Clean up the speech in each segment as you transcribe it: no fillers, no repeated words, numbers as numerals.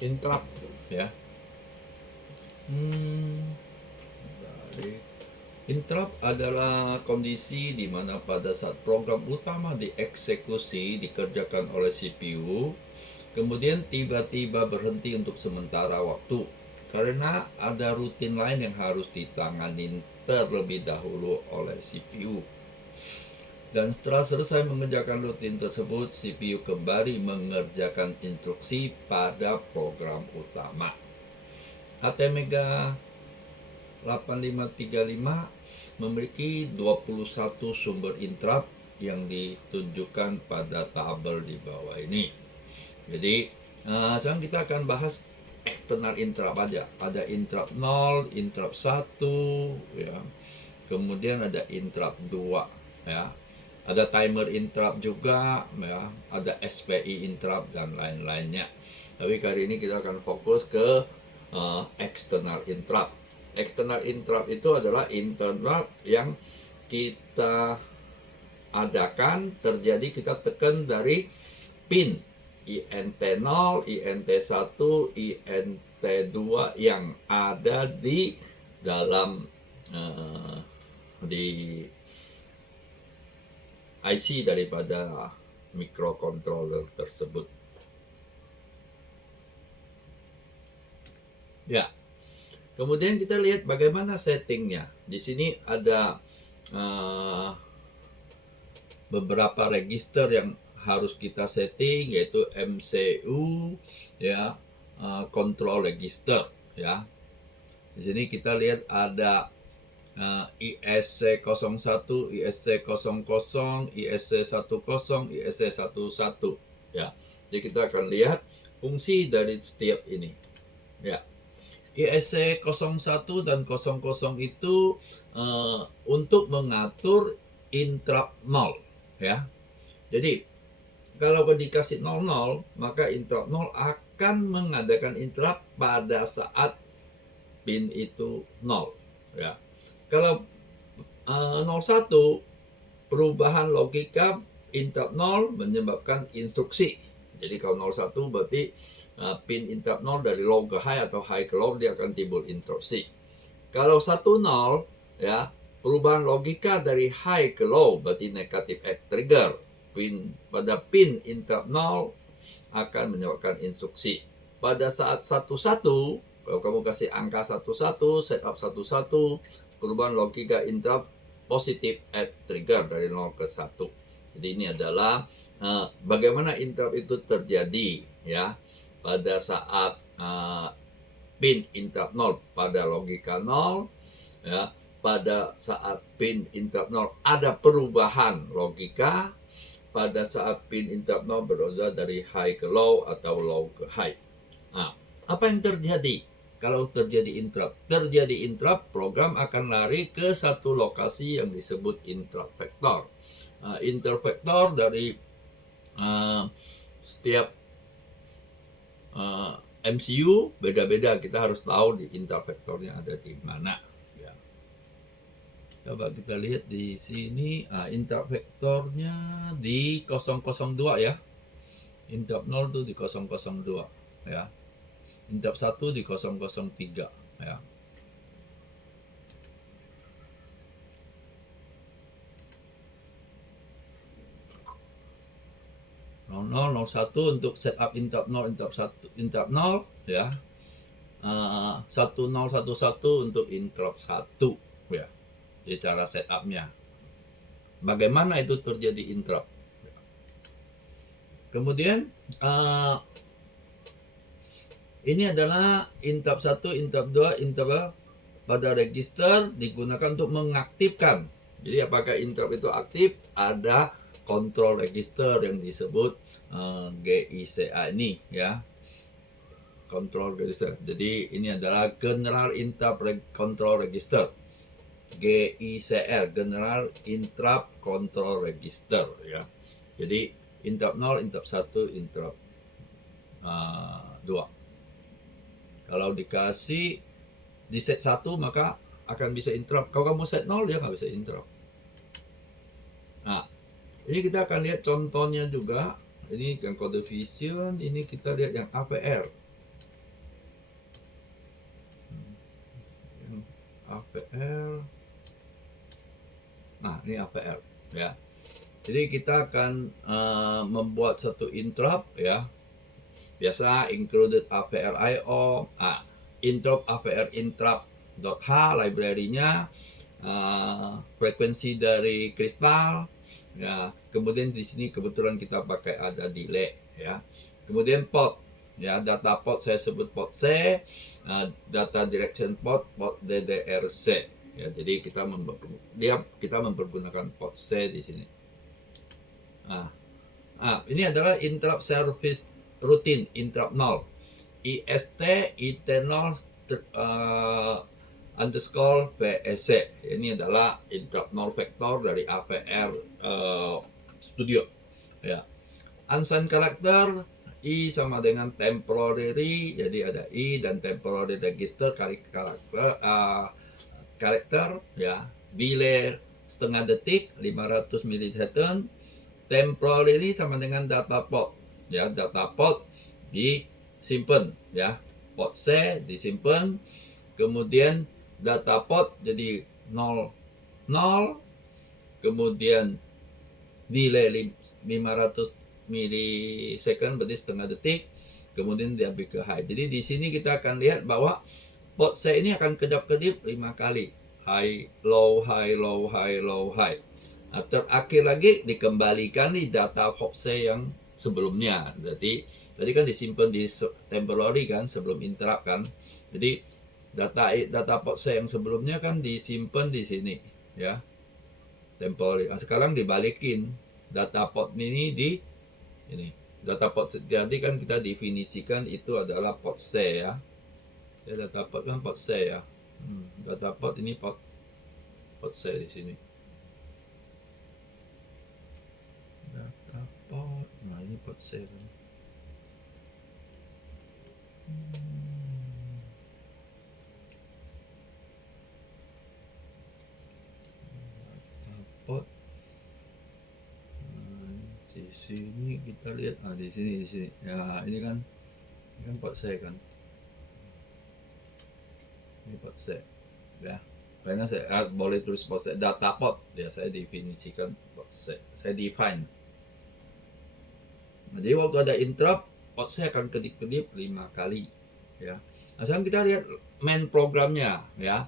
interrupt ya. Balik. Interrupt adalah kondisi di mana pada saat program utama dieksekusi dikerjakan oleh CPU, kemudian tiba-tiba berhenti untuk sementara waktu karena ada rutin lain yang harus ditangani terlebih dahulu oleh CPU. Dan setelah selesai mengerjakan rutin tersebut, CPU kembali mengerjakan instruksi pada program utama. ATmega 8535 memiliki 21 sumber interrupt yang ditunjukkan pada tabel di bawah ini. Jadi sekarang kita akan bahas external interrupt aja. Ada interrupt 0, interrupt 1 ya. Kemudian ada interrupt 2 ya. Ada timer interrupt juga ya, ada SPI interrupt dan lain-lainnya. Tapi kali ini kita akan fokus ke external interrupt. External interrupt itu adalah interrupt yang kita adakan terjadi, kita tekan dari pin INT0, INT1, INT2 yang ada di dalam di IC daripada microcontroller tersebut. Ya. Kemudian kita lihat bagaimana settingnya. Di sini ada beberapa register yang harus kita setting, yaitu MCU ya, control register ya. Di sini kita lihat ada ISC01, ISC00, ISC10, ISC11 ya. Jadi kita akan lihat fungsi dari setiap ini ya. ISC01 dan 00 itu untuk mengatur interrupt 0 ya. Jadi kalau dikasih 00 maka interrupt 0 akan mengadakan interrupt pada saat pin itu 0 ya. Kalau 01 perubahan logika interrupt 0 menyebabkan instruksi. Jadi kalau 01 berarti pin interrupt 0 dari low ke high atau high ke low, dia akan timbul interupsi. Kalau 10 ya, perubahan logika dari high ke low berarti negative X trigger. Pada pin interrupt 0 akan menyebabkan instruksi. Pada saat 11, kalau kamu kasih angka 11, setup 11, perubahan logika interrupt positive X trigger dari 0 ke 1. Jadi ini adalah bagaimana interrupt itu terjadi ya. Pada saat pin interrupt 0 pada logika 0 ya, pada saat pin interrupt 0 ada perubahan logika, pada saat pin interrupt 0 berubah dari high ke low atau low ke high. Nah, apa yang terjadi kalau terjadi interrupt? Terjadi interrupt, program akan lari ke satu lokasi yang disebut interrupt vector. Interrupt vector dari setiap MCU beda-beda, kita harus tahu di interrupt vectornya ada di mana ya. Coba kita lihat di sini, interrupt vectornya di 002 ya. Interrupt 0 tuh di 002 ya. Interrupt 1 di 003 ya. 0001 untuk setup interrupt 0, interrupt 1, interrupt 0 ya. 1011 untuk interrupt 1 ya. Jadi cara setupnya. Bagaimana itu terjadi interrupt. Kemudian ini adalah interrupt 1, interrupt 2, interrupt pada register digunakan untuk mengaktifkan. Jadi apakah interrupt itu aktif? Ada control register yang disebut GICA ini ya. Control register. Jadi ini adalah General Interrupt Control Register. GICR, General Interrupt Control Register ya. Jadi interrupt 0, interrupt 1, interrupt 2. Kalau dikasih di set 1 maka akan bisa interrupt. Kalau kamu set 0 dia nggak bisa interrupt. Nah, ini kita akan lihat contohnya juga. Ini yang kode vision, ini kita lihat yang APR. APR. Nah, ini APR ya. Jadi kita akan membuat satu interrupt ya. Biasa included APR IO. Interrupt APR interrupt.h library-nya, frekuensi dari kristal ya. Kemudian di sini kebetulan kita pakai ada delay ya. Kemudian port ya, data port saya sebut port C, data direction port DDRC ya. Jadi kita mempergunakan port C di sini. Ini adalah interrupt service routine interrupt 0 IST IT0 underscore PSC. Ini adalah interrupt 0 vector dari APR Studio ya. Unsigned character I sama dengan temporary, jadi ada I dan temporary register karakter ya. Delay setengah detik 500 milisecond. Temporary sama dengan data port ya, data port disimpan ya, port C disimpan, kemudian data port jadi 0 0, kemudian delay 500 milisecond berarti setengah detik, kemudian diambil ke high. Jadi di sini kita akan lihat bahwa port C ini akan kedap-kedip 5 kali, high low high low high low high. Terakhir lagi dikembalikan di data port C yang sebelumnya. Berarti tadi kan disimpan di temporary kan sebelum interrupt kan. Jadi data port C yang sebelumnya kan disimpan di sini ya, temporary. Sekarang dibalikin data port ini di ini data port. Jadi kan kita definisikan itu adalah port C ya. Data port kan port C ya. Data port ini port C di sini. Data port. Nah, ini port C kan. Data port. Di sini kita lihat, di sini ya, ini kan port C kan, ini port C ya. Karena saya boleh tulis port C, data port ya, saya definisikan port C, saya define. Nah, jadi waktu ada interrupt port C akan kedip-kedip 5 kali ya. Nah, sekarang kita lihat main programnya ya.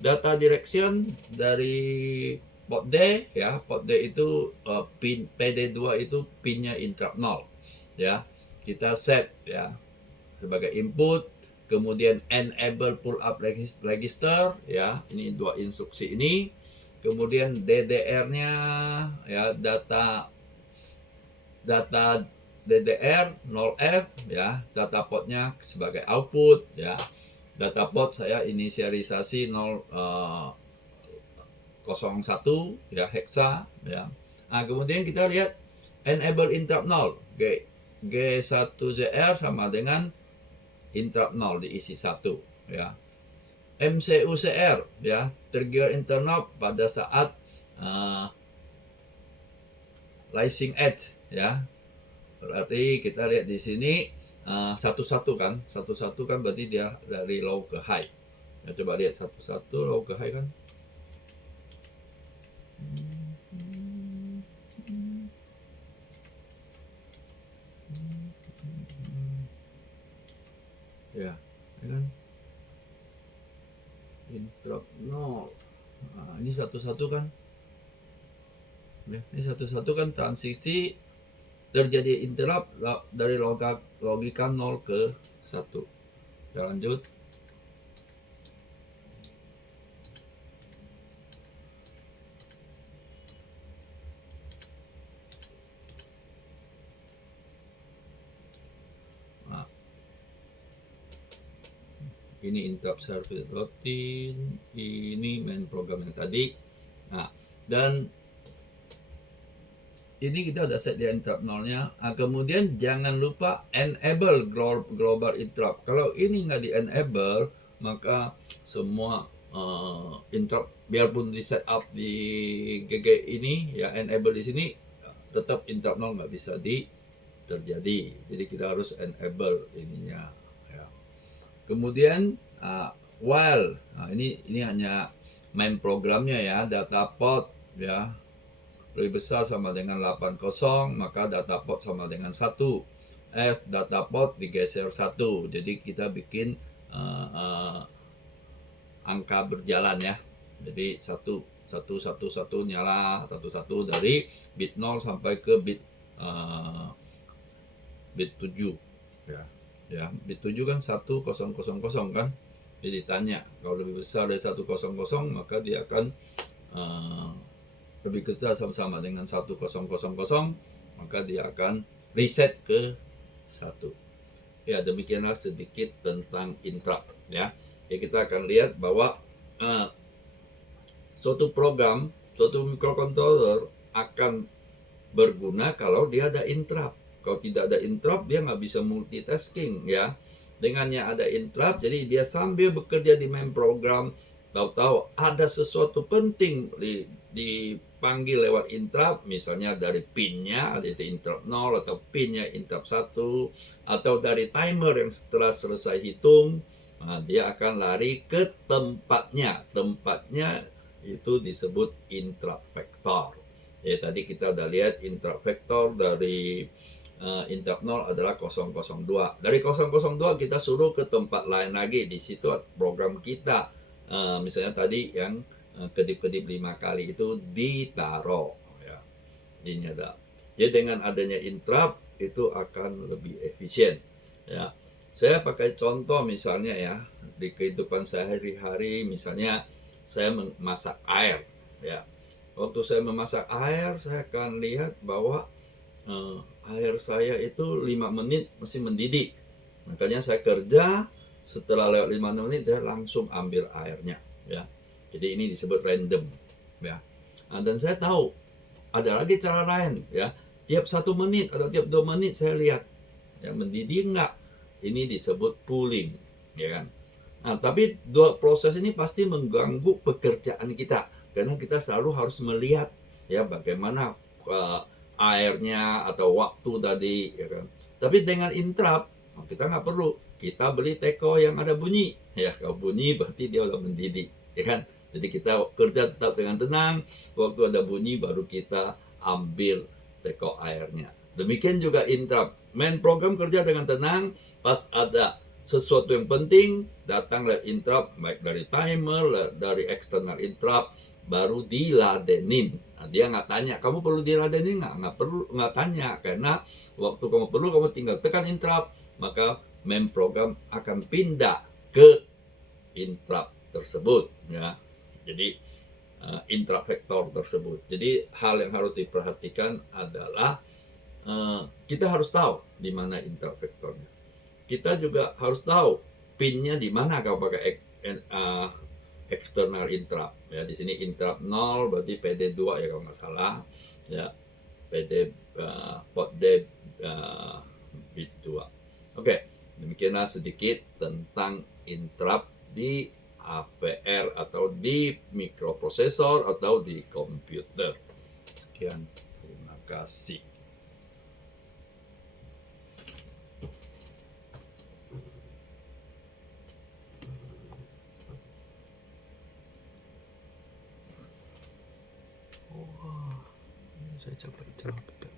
Data direction dari port D ya, port D itu pin PD2 itu pinnya interrupt 0 ya. Kita set ya sebagai input, kemudian enable pull up register ya, ini dua instruksi ini. Kemudian DDR-nya ya, data DDR 0F ya, data portnya sebagai output ya. Data port saya inisialisasi 01 ya, hexa ya. Nah, kemudian kita lihat enable interrupt 0 G1ZR sama dengan interrupt 0 diisi 1 ya. MCUCR ya, trigger interrupt pada saat rising edge ya. Berarti kita lihat di sini satu-satu kan berarti dia dari low ke high ya. Coba lihat satu-satu low ke high kan. Ya, kan interrupt 0. Nah, ini satu-satu kan ya, ini satu-satu kan transisi terjadi interrupt dari logika 0 ke 1. Kita lanjut. Nah, ini interrupt service routine, ini main program yang tadi. Nah, dan ini kita udah set di interrupt 0-nya. Kemudian jangan lupa enable global interrupt. Kalau ini nggak di enable, maka semua interrupt biarpun di setup di GG ini ya, enable di sini, tetap interrupt 0 nggak bisa terjadi. Jadi kita harus enable ininya ya. Kemudian while. Nah, ini hanya main programnya ya, data port ya lebih besar sama dengan 80, maka data port sama dengan 1. Data port digeser 1. Jadi kita bikin angka berjalan ya. Jadi 1 nyala, 1 dari bit 0 sampai ke bit 7 ya. Ya, bit 7 kan 1000 kan. Jadi ditanya, kalau lebih besar dari 100 maka dia akan lebih besar sama-sama dengan 1000, maka dia akan reset ke 1. Ya, demikianlah sedikit tentang interrupt ya. Ya, kita akan lihat bahwa suatu program, suatu microcontroller akan berguna kalau dia ada interrupt. Kalau tidak ada interrupt, dia nggak bisa multitasking ya. Dengannya ada interrupt, jadi dia sambil bekerja di main program, tahu-tahu ada sesuatu penting dipanggil lewat interrupt, misalnya dari pinnya ada interrupt 0 atau pinnya interrupt 1, atau dari timer yang setelah selesai hitung, nah, dia akan lari ke tempatnya itu disebut interrupt vector. Ya, tadi kita udah lihat interrupt vector dari interrupt 0 adalah 002. Dari 002 kita suruh ke tempat lain lagi, di situ program kita misalnya tadi yang kedip-kedip 5 kali itu ditaruh ya. Ini ada. Jadi dengan adanya interrupt itu akan lebih efisien ya. Saya pakai contoh misalnya ya, di kehidupan sehari-hari, misalnya saya memasak air ya. Waktu saya memasak air, saya akan lihat bahwa air saya itu 5 menit masih mendidih. Makanya saya kerja, setelah lewat 5 menit saya langsung ambil airnya ya. Jadi ini disebut random ya. Nah, dan saya tahu ada lagi cara lain ya. Tiap 1 menit atau tiap 2 menit saya lihat yang mendidih enggak. Ini disebut pooling ya kan. Nah, tapi dua proses ini pasti mengganggu pekerjaan kita karena kita selalu harus melihat ya bagaimana airnya atau waktu tadi ya kan. Tapi dengan interrupt kita nggak perlu, kita beli teko yang ada bunyi ya. Kalau bunyi berarti dia udah mendidih ya kan. Jadi kita kerja tetap dengan tenang, waktu ada bunyi baru kita ambil teko airnya. Demikian juga interrupt, main program kerja dengan tenang, pas ada sesuatu yang penting datanglah interrupt, baik dari timer, dari external interrupt, baru diladenin. Nah, dia nggak tanya kamu perlu diladenin nggak perlu, nggak tanya, karena waktu kamu perlu kamu tinggal tekan interrupt, maka main program akan pindah ke interrupt tersebut ya. Jadi interrupt vector tersebut. Jadi hal yang harus diperhatikan adalah kita harus tahu di mana interrupt vectornya. Kita juga harus tahu pinnya di mana kalau pakai external interrupt ya. Di sini interrupt 0 berarti PD2 ya kalau nggak salah ya, PD port D bit 2. Oke, demikianlah sedikit tentang interrupt di APR atau di mikroprosesor atau di komputer. Sekian, terima kasih. Saya coba jawab.